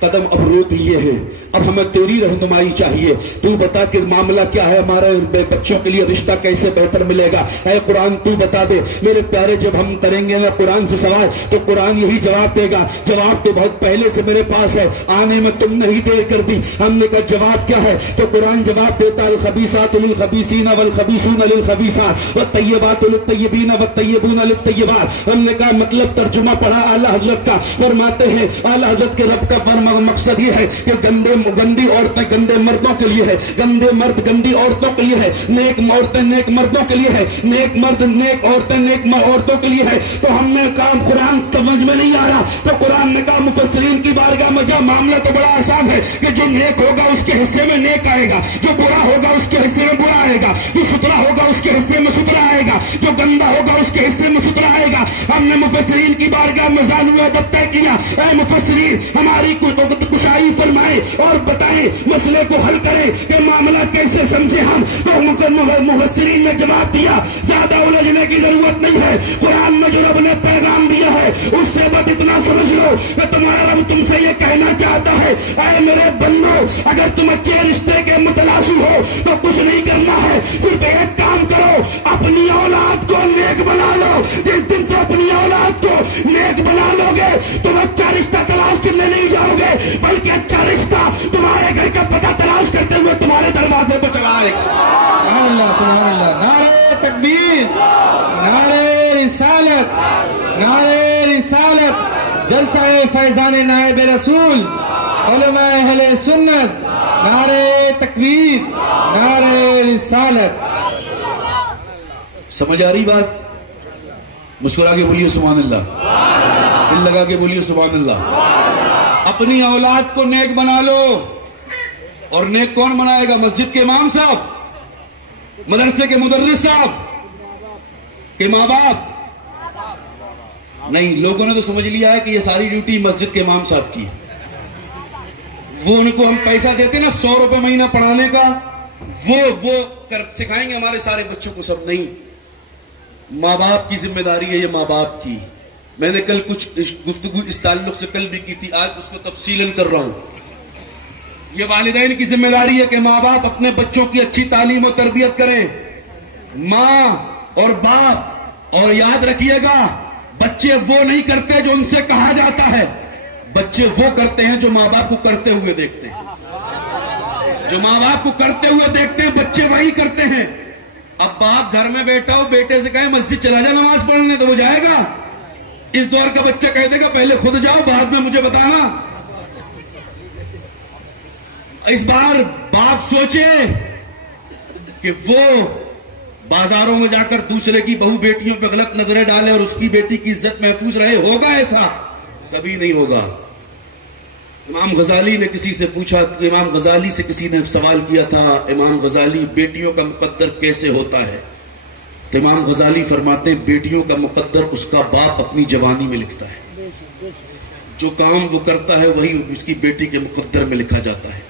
قدم اب روک لیے ہیں, اب ہمیں تیری رہنمائی چاہیے. تو بتا کہ معاملہ کیا ہے, ہمارے بچوں کے لیے رشتہ کیسے بہتر ملے گا. اے قرآن تو بتا دے. میرے پیارے جب ہم کریں گے نا قرآن سے سوال تو قرآن یہی جواب دے گا. جواب تو بہت پہلے سے میرے پاس ہے, آنے میں تم نہیں دیر کر دی. ہم نے کہا جواب کیا ہے تو قرآن جواب دیتا الخبیثات للخبیثین والخبیثون للخبیثات والطیبات للطیبین والطیبون للطیبات. ہم نے کہا مطلب ترجمہ پڑھا اعلیٰ حضرت کا, فرماتے ہیں اعلیٰ حضرت کے رب کا مقصد یہ ہے کہ گندی عورتیں گندے مردوں کے لیے ہے, گندے مرد گندی عورتوں کے لیے ہے, نیک عورتیں نیک مردوں کے لیے ہے, نیک مرد نیک عورتیں نیک عورتوں کے لیے ہے. تو ہم نے کہا قرآن سمجھ میں نہیں آ رہا تو قرآن نے کہا مفسرین کی بارگاہ میں جا, معاملہ تو بڑا آسان ہے کہ جو نیک ہوگا اس کے حصے میں نیک آئے گا, جو برا ہوگا اس کے حصے میں برا آئے گا, جو ستھرا ہوگا اس کے حصے میں ستھرا آئے گا, جو گندا ہوگا اس کے حصے میں ستھرا آئے گا. ہم نے مفسرین کی بارگاہ میں ظالم ادب طے کیا, اے مفسرین ہماری کشائی فرمائے اور بتائیں مسئلے کو حل کریں کہ معاملہ کیسے سمجھے ہم. تو مفسرین نے جواب دیا زیادہ الجھنے کی ضرورت نہیں ہے, قرآن میں جو رب نے پیغام دیا ہے اس سے بس اتنا سمجھ لو کہ تمہارا رب تم سے یہ کہنا چاہتا ہے اے میرے بندو اگر تم اچھے رشتے کے متلاشی ہو تو کچھ نہیں کرنا ہے, صرف ایک کام کرو اپنی اولاد کو نیک بنا لو. جس دن تو اپنی اولاد کو نیک بنا لو گے تم اچھا رشتہ تلاش کرنے نہیں جاؤ گے بلکہ اچھا رشتہ تمہارے گھر کا پتہ تلاش کرتے ہوئے تمہارے دروازے پر چلا آئے گا. سبحان اللہ سبحان اللہ. نعرہ تکبیر, نعرہ رسالت, نعرہ رسالت, جلسہ فیضان نائب رسول, علماء اہل سنت, نعرہ تکبیر, نعرہ رسالت. سمجھ آ رہی بات؟ مسکرا کے بولیے سبحان اللہ, دل لگا کے بولیے سبحان اللہ. اپنی اولاد کو نیک بنا لو. اور نیک کون بنائے گا؟ مسجد کے امام صاحب, مدرسے کے مدرس صاحب, کے ماں باپ نہیں. لوگوں نے تو سمجھ لیا ہے کہ یہ ساری ڈیوٹی مسجد کے امام صاحب کی. وہ ان کو ہم پیسہ دیتے نا 100 روپے مہینہ پڑھانے کا, وہ سکھائیں گے ہمارے سارے بچوں کو. سب نہیں, ماں باپ کی ذمہ داری ہے یہ, ماں باپ کی. میں نے کل کچھ گفتگو اس تعلق سے کل بھی کی تھی, آج اس کو تفصیلاً کر رہا ہوں. یہ والدین کی ذمہ داری ہے کہ ماں باپ اپنے بچوں کی اچھی تعلیم و تربیت کریں, ماں اور باپ. اور یاد رکھیے گا بچے وہ نہیں کرتے جو ان سے کہا جاتا ہے, بچے وہ کرتے ہیں جو ماں باپ کو کرتے ہوئے دیکھتے ہیں. جو ماں باپ کو کرتے ہوئے دیکھتے ہیں بچے وہی کرتے ہیں. اب باپ گھر میں بیٹھا ہو, بیٹے سے کہے مسجد چلا جا نماز پڑھنے تو وہ جائے گا؟ اس دور کا بچہ کہہ دے گا پہلے خود جاؤ بعد میں مجھے بتانا. اس بار باپ سوچے کہ وہ بازاروں میں جا کر دوسرے کی بہو بیٹیوں پہ غلط نظریں ڈالے اور اس کی بیٹی کی عزت محفوظ رہے. ہوگا ایسا؟ کبھی نہیں ہوگا. امام غزالی نے کسی سے پوچھا, امام غزالی سے کسی نے سوال کیا تھا امام غزالی بیٹیوں کا مقدر کیسے ہوتا ہے؟ تو امام غزالی فرماتے ہیں بیٹیوں کا مقدر اس کا باپ اپنی جوانی میں لکھتا ہے. جو کام وہ کرتا ہے وہی اس کی بیٹی کے مقدر میں لکھا جاتا ہے.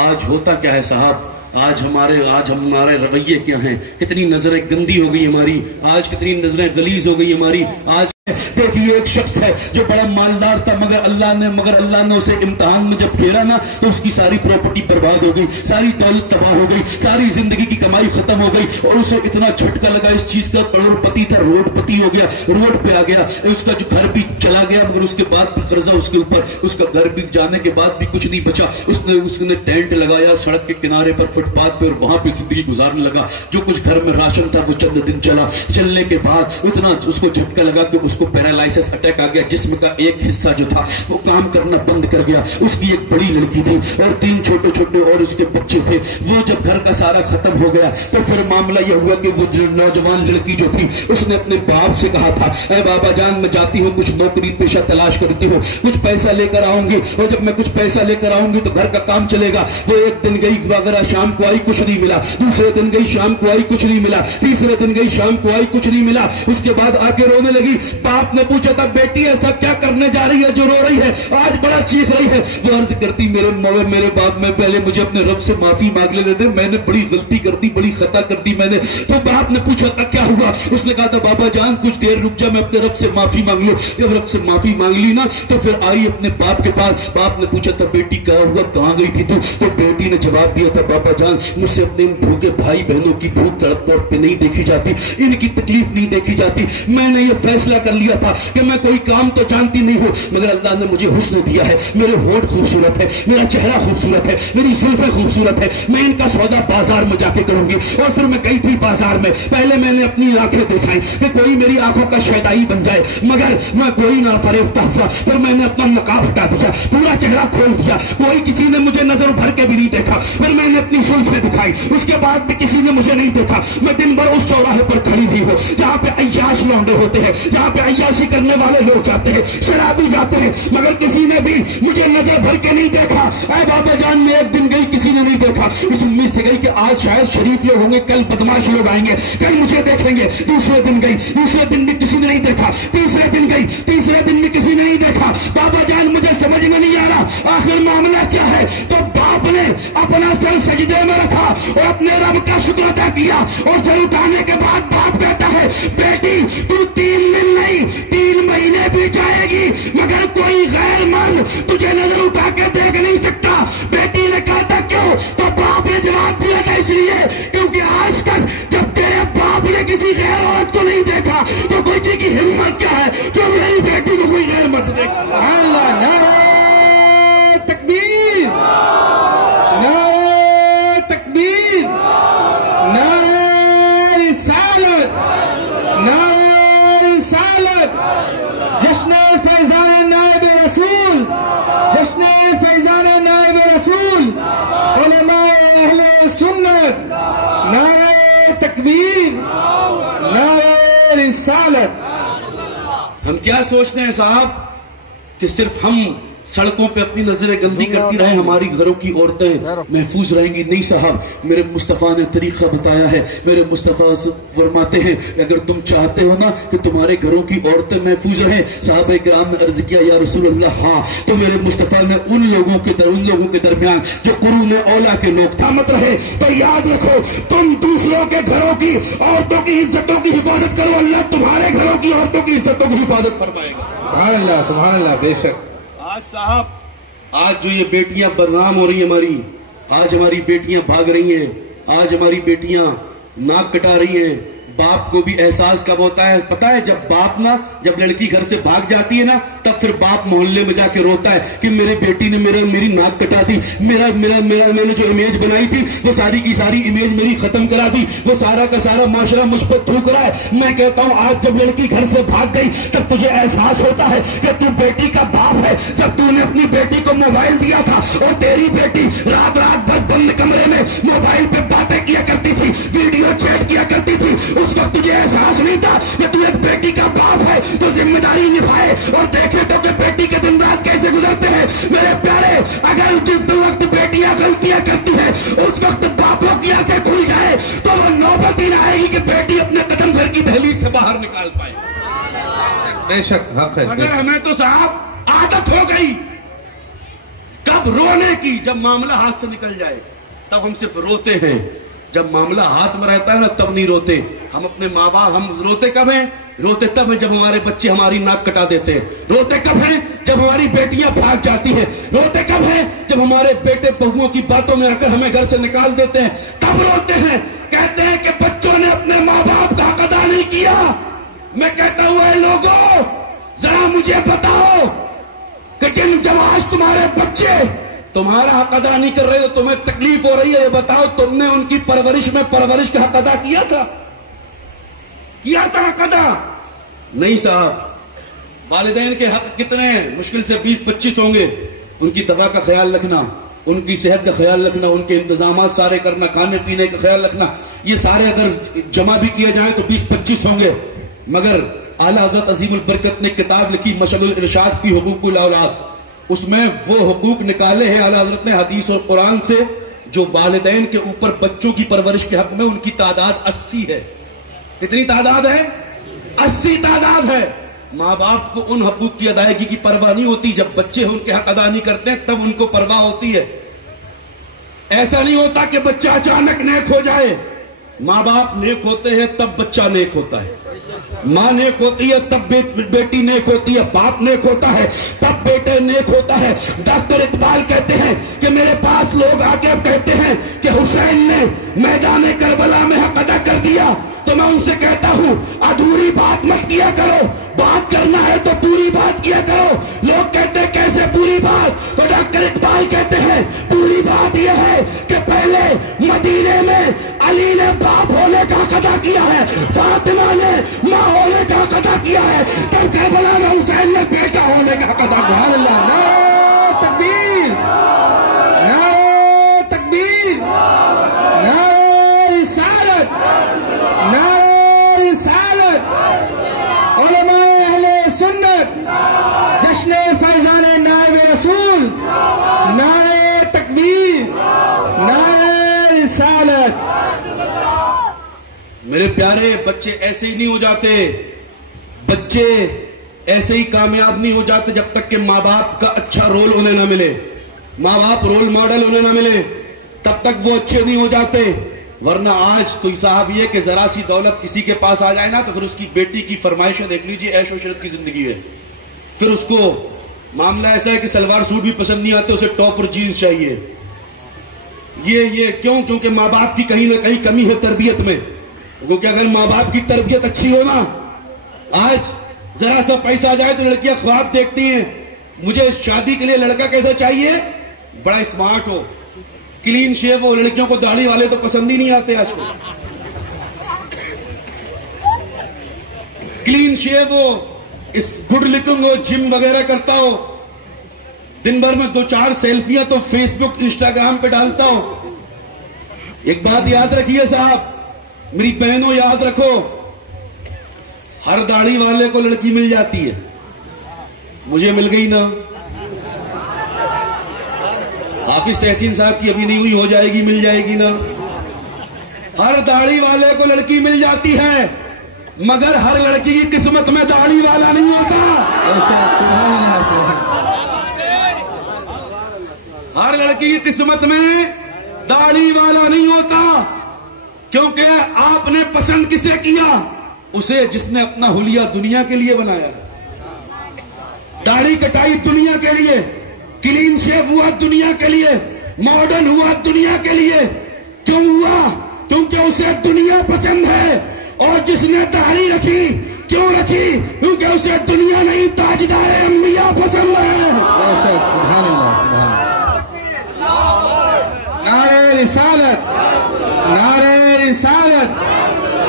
آج ہوتا کیا ہے صاحب, آج ہمارے رویے کیا ہیں, کتنی نظریں گندی ہو گئی ہماری, آج کتنی نظریں غلیظ ہو گئی ہماری. آج دیکھیے ایک شخص ہے جو بڑا مالدار تھا مگر اللہ نے اسے امتحان میں جب گھیرا نا تو اس کی ساری پراپرٹی برباد ہو گئی, ساری دولت تباہ ہو گئی, ساری زندگی کی کمائی ختم ہو گئی اور اسے اتنا جھٹکا لگا اس چیز کا, کروڑ پتی تھا روڈ پتی ہو گیا, روڈ پہ آ گیا, اس کا جو گھر بھی چلا گیا مگر اس کے بعد بھی قرضہ اس کے اوپر, اس کا گھر بھی جانے کے بعد بھی کچھ نہیں بچا. اس نے ٹینٹ لگایا سڑک کے کنارے پر فٹ پاتھ پہ اور وہاں پہ زندگی گزارنے لگا. جو کچھ گھر میں راشن تھا وہ چند دن چلا, چلنے کے بعد اتنا اس کو جھٹکا لگا کہ اس کو پیرالائسس اٹیک آ گیا, جسم کا ایک حصہ جو تھا وہ کام کرنا بند کر گیا. اس کی ایک بڑی لڑکی تھی اور 3 چھوٹے چھوٹے اور اس کے بچے تھے. وہ جب گھر کا سارا ختم ہو گیا تو پھر معاملہ یہ ہوا کہ وہ نوجوان لڑکی جو تھی اس نے اپنے باپ سے کہا تھا, اے بابا جان میں جاتی ہوں کچھ نوکری پیشہ تلاش کرتی ہوں, کچھ پیسہ لے کر آؤں گی اور جب میں کچھ پیسہ لے کر آؤں گی تو گھر کا کام چلے گا. وہ ایک دن گئی وغیرہ شام کو آئی کچھ نہیں ملا, دوسرے دن گئی شام کو آئی کچھ نہیں ملا, تیسرے دن گئی شام کو آئی کچھ نہیں ملا. اس کے بعد آ کے رونے لگی. باپ نے پوچھا تھا بیٹی ایسا کیا کرنے جا رہی ہے جو رو رہی ہے, آج بڑا چیخ رہی ہے. وہ عرض کرتی میرے باپ میں پہلے مجھے اپنے رب سے معافی مانگ لینے دے, میں نے بڑی غلطی کر دی, بڑی خطا کر دی میں نے. تو باپ نے پوچھا تھا کیا ہوا, اس نے کہا تھا بابا جان کچھ دیر رک جا میں اپنے رب سے معافی مانگ لوں. جب رب سے معافی مانگ لی نا تو پھر آئی اپنے باپ کے پاس. باپ نے پوچھا تھا بیٹی کیا ہوا, کہاں گئی تھی تو بیٹی نے جواب دیا تھا بابا جان مجھ سے اپنے ان بھوکے بھائی بہنوں کی بھوک تڑپ پہ نہیں دیکھی جاتی, ان کی تکلیف نہیں دیکھی جاتی. میں نے یہ فیصلہ کر لیا تھا کہ میں کوئی کام تو جانتی نہیں ہوں مگر اللہ نے مجھے حسن دیا ہے, میرے ہونٹ خوبصورت ہے, میرا چہرہ خوبصورت ہے, میری زلفیں خوبصورت ہے, میں ان کا سودا بازار میں جا کے کروں گی. اور پھر میں گئی تھی بازار میں, پہلے میں نے اپنی آنکھیں دکھائی کہ کوئی میری آنکھوں کا شیدائی بن جائے مگر میں کوئی نہ فریفتہ ہوا. پھر میں نے اپنا نقاب ہٹا دیا, پورا چہرہ کھول دیا, کوئی کسی نے مجھے نظر بھر کے بھی نہیں دیکھا. پھر میں نے اپنی زلفیں دکھائی, اس کے بعد بھی کسی نے مجھے نہیں دیکھا. میں دن بھر اس چوراہے پر کھڑی ہوئی ہوں جہاں پہ عیاش لونڈے ہوتے ہیں, جہاں پہ عیاشی کرنے والے لوگ جاتے ہیں, شرابی جاتے ہیں, مگر کسی نے بھی مجھے نظر بھر کے نہیں دیکھا. اے بابا جان میں ایک دن گئی کسی نے نہیں دیکھا, اس امید سے گئی کہ آج شاید شریف لوگ ہوں گے, کل بدماش لوگ آئیں گے, کل مجھے دیکھیں گے. دوسرے دن گئی, دوسرے دن بھی کسی نے نہیں دیکھا. تیسرے دن گئی, تیسرے دن بھی کسی نے نہیں دیکھا. بابا جان مجھے سمجھ میں نہیں آ رہا آخر معاملہ کیا ہے. تو باپ نے اپنا سر سجدے میں رکھا اور اپنے رب کا شکر ادا کیا اور سر اٹھانے کے بعد باپ کہتا ہے بیٹی تو 3 دن نہیں 3 مہینے بھی جائے گی مگر کوئی غیر مرد تجھے نظر اٹھا کے دیکھ نہیں سکتا. بیٹی نے کہا تھا کیوں, تو باپ نے جواب دیا تھا اس لیے کیونکہ آج تک جب تیرے باپ نے کسی غیر عورت کو نہیں دیکھا تو کسی کی ہمت کیا ہے جو میری بیٹی کو کوئی غیر مرد دیکھا. اللہ نعرہ تکبیر, نعرہ تکبیر, نعرہ رسالت, نعرہ رسالت. جشن فیضان نائب رسول, جشن فیضان نائب رسول, علماء اہل سنت, نعرہ تکبیر, نعرہ رسالت. ہم کیا سوچتے ہیں صاحب کہ صرف ہم سڑکوں پہ اپنی نظریں گندی کرتی رہیں, ہماری گھروں کی عورتیں محفوظ رہیں گی؟ نہیں صاحب, میرے مصطفیٰ نے طریقہ بتایا ہے. میرے مصطفیٰ فرماتے ہیں اگر تم چاہتے ہو نا کہ تمہارے گھروں کی عورتیں محفوظ رہیں. صحابہ کرام نے عرض کیا یا رسول اللہ ہاں. تو میرے مصطفیٰ نے ان لوگوں کے درمیان جو قرون اولا کے لوگ تھا مت رہے, تو یاد رکھو تم دوسروں کے گھروں کی عورتوں کی عزتوں کی حفاظت کرو, اللہ تمہارے گھروں کی عورتوں کی عزتوں کی حفاظت فرمائے گا. سبحان اللہ, سبحان اللہ. بے شک آج صاحب, آج جو یہ بیٹیاں بدنام ہو رہی ہیں ہماری, آج ہماری بیٹیاں بھاگ رہی ہیں, آج ہماری بیٹیاں ناک کٹا رہی ہیں. باپ کو بھی احساس کب ہوتا ہے پتا ہے, جب باپ نا جب لڑکی گھر سے بھاگ جاتی ہے نا تب پھر باپ محلے میں جا کے روتا ہے کہ میرے بیٹی نے میری ناک کٹا دی, میں نے جو امیج بنائی تھی وہ ساری کی ساری امیج میری ختم کرا دی, وہ سارا کا سارا معاشرہ مجھ پر تھوک رہا ہے. میں کہتا ہوں آج جب لڑکی گھر سے بھاگ گئی تب تجھے احساس ہوتا ہے کہ تو بیٹی کا باپ ہے. جب تو نے اپنی بیٹی کو موبائل دیا تھا اور تیری بیٹی رات بھر بند کمرے میں موبائل پہ باتیں کیا کرتی تھی, ویڈیو چیٹ کیا کرتی تھی, اس وقت تجھے احساس نہیں تھا کہ تو ایک بیٹی کا باپ ہے تو ذمہ داری نبھائے اور دیکھے تو کہ بیٹی کے دن رات کیسے گزرتے ہیں. میرے پیارے, اگر جس وقت بیٹیاں غلطیاں کرتی ہیں اس وقت باپوں کی آنکھیں کھل جائے تو وہ نوبت ہی نہ آئے گی کہ بیٹی اپنے قدم گھر کی دہلیز سے باہر نکال پائے. بے شک حق ہے. مگر ہمیں تو صاحب عادت ہو گئی کب رونے کی, جب معاملہ ہاتھ سے نکل جائے تب ہم صرف روتے ہیں. جب معاملہ ہاتھ میں رہتا ہے نا تب نہیں روتے. ہم اپنے ماں باپ ہم روتے کب ہیں؟ روتے تب ہیں جب ہمارے بچے ہماری ناک کٹا دیتے ہیں. روتے کب ہیں؟ جب ہماری بیٹیاں بھاگ جاتی ہیں. روتے کب ہیں؟ جب ہمارے بیٹے بہوؤں کی باتوں میں آ کر ہمیں گھر سے نکال دیتے ہیں. تب روتے ہیں. کہتے ہیں کہ بچوں نے اپنے ماں باپ کا حق ادا نہیں کیا. میں کہتا ہوں اے لوگوں ذرا مجھے بتاؤ کہ جب آج تمہارے بچے تمہارا حق ادا نہیں کر رہے تو تمہیں تکلیف ہو رہی ہے. یہ بتاؤ تم نے ان کی پرورش میں پرورش کا حق ادا کیا تھا حق ادا؟ نہیں صاحب. والدین کے حق کتنے ہیں؟ مشکل سے 20-25 ہوں گے. ان کی دوا کا خیال رکھنا, ان کی صحت کا خیال رکھنا, ان کے انتظامات سارے کرنا, کھانے پینے کا خیال رکھنا, یہ سارے اگر جمع بھی کیے جائیں تو 20-25 ہوں گے. مگر اعلیٰ حضرت عظیم البرکت نے کتاب لکھی مشعل الارشاد فی حقوق الاولاد, اس میں وہ حقوق نکالے ہیں اعلیٰ حضرت نے حدیث اور قرآن سے جو والدین کے اوپر بچوں کی پرورش کے حق میں ان کی تعداد 80 ہے. کتنی تعداد ہے؟ 80 تعداد ہے. ماں باپ کو ان حقوق کی ادائیگی کی پرواہ نہیں ہوتی. جب بچے ان کے حق ادا نہیں کرتے تب ان کو پرواہ ہوتی ہے. ایسا نہیں ہوتا کہ بچہ اچانک نیک ہو جائے. ماں باپ نیک ہوتے ہیں تب بچہ نیک ہوتا ہے. ماں نیک ہوتی ہے تب بیٹی نیک ہوتی ہے. باپ نیک ہوتا ہے تب بیٹے نیک ہوتا ہے. ڈاکٹر اقبال کہتے ہیں کہ میرے پاس لوگ آ کے کہتے ہیں کہ حسین نے میدان کربلا میں حق ادا کر دیا, تو میں ان سے کہتا ہوں ادھوری بات مت کیا کرو, بات کرنا ہے تو پوری بات کیا کرو. لوگ کہتے ہیں کیسے پوری بات؟ تو ڈاکٹر اقبال کہتے ہیں پوری بات یہ ہے کہ پہلے مدینے میں علی نے باپ ہونے کا حق ادا کیا ہے, فاطمہ نے ماں ہونے کا حق ادا کیا ہے, تب کربلا میں حسین نے بیٹا ہونے کا حق ادا کیا. اللہ نعرہ تکبیر, نعرہ تکبیر, نعرہ رسالت, نعرہ رسالت. علماء اہل سنت جشن فیضان نائب رسول, نعرہ تکبیر, نعرہ رسالت. میرے پیارے بچے ایسے ہی نہیں ہو جاتے. بچے ایسے ہی کامیاب نہیں ہو جاتے جب تک کہ ماں باپ کا اچھا رول انہیں نہ ملے, ماں باپ رول ماڈل انہیں نہ ملے, تب تک وہ اچھے نہیں ہو جاتے. ورنہ آج تو صاحب یہ کہ ذرا سی دولت کسی کے پاس آ جائے نا تو پھر اس کی بیٹی کی فرمائشیں دیکھ لیجیے, عیش و عشرت کی زندگی ہے. پھر اس کو معاملہ ایسا ہے کہ سلوار سوٹ بھی پسند نہیں آتے, اسے ٹاپ اور جینز چاہیے. یہ کیوں؟ کیونکہ ماں باپ کی کہیں نہ کہیں کمی ہے تربیت میں. کیونکہ اگر ماں باپ کی تربیت اچھی ہو نا, آج ذرا سا پیسہ آ جائے تو لڑکیاں خواب دیکھتی ہیں مجھے اس شادی کے لیے لڑکا کیسا چاہیے, بڑا اسمارٹ ہو, کلین شیو ہو. لڑکیوں کو داڑھی والے تو پسند ہی نہیں آتے آج کل. کلین شیو ہو, اس گڈ لکنگ ہو, جم وغیرہ کرتا ہو, دن بھر میں 2-4 سیلفیاں تو فیس بک انسٹاگرام پہ ڈالتا ہو. ایک بات یاد رکھیے صاحب, میری بہنوں یاد رکھو, ہر داڑھی والے کو لڑکی مل جاتی ہے. مجھے مل گئی نا, حافظ تحسین صاحب کی ابھی نہیں ہوئی, ہو جائے گی, مل جائے گی نا. ہر داڑھی والے کو لڑکی مل جاتی ہے, مگر ہر لڑکی کی قسمت میں داڑھی والا نہیں ہوتا. ہر لڑکی کی قسمت میں داڑھی والا نہیں ہوتا. کیونکہ آپ نے پسند کسے کیا؟ اسے جس نے اپنا حلیہ دنیا کے لیے بنایا. داڑھی کٹائی دنیا کے لیے, کلین شیو ہوا دنیا کے لیے, ماڈرن ہوا دنیا کے لیے. کیوں ہوا؟ کیونکہ اسے دنیا پسند ہے. اور جس نے داڑھی رکھی, کیوں رکھی؟ کیونکہ اسے دنیا نہیں تاجدار انبیاء پسند ہے. نعرہ رسالت, نعرہ رسالت.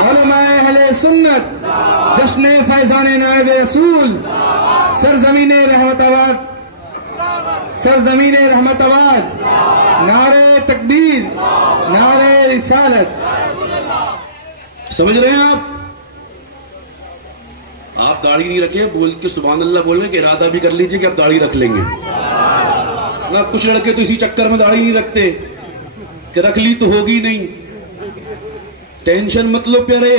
علماء اہل سنت جشن فیضان نائب رسول, سرزمین رحمت آباد, سرزمین رحمت آباد. نعرہ تکبیر, نعرہ رسالت. سمجھ رہے ہیں آپ داڑھی نہیں رکھے, بول کے سبحان اللہ بولنے کے ارادہ بھی کر لیجئے کہ آپ داڑھی رکھ لیں گے. کچھ لڑکے تو اسی چکر میں داڑھی نہیں رکھتے کہ رکھ لی تو ہوگی نہیں. ٹینشن مت لو پیارے,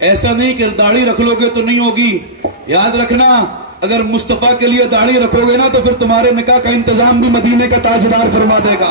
ایسا نہیں کہ داڑھی رکھ لو گے تو نہیں ہوگی. یاد رکھنا اگر مصطفیٰ کے لیے داڑھی رکھو گے نا تو پھر تمہارے نکاح کا انتظام بھی مدینے کا تاجدار فرما دے گا.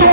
2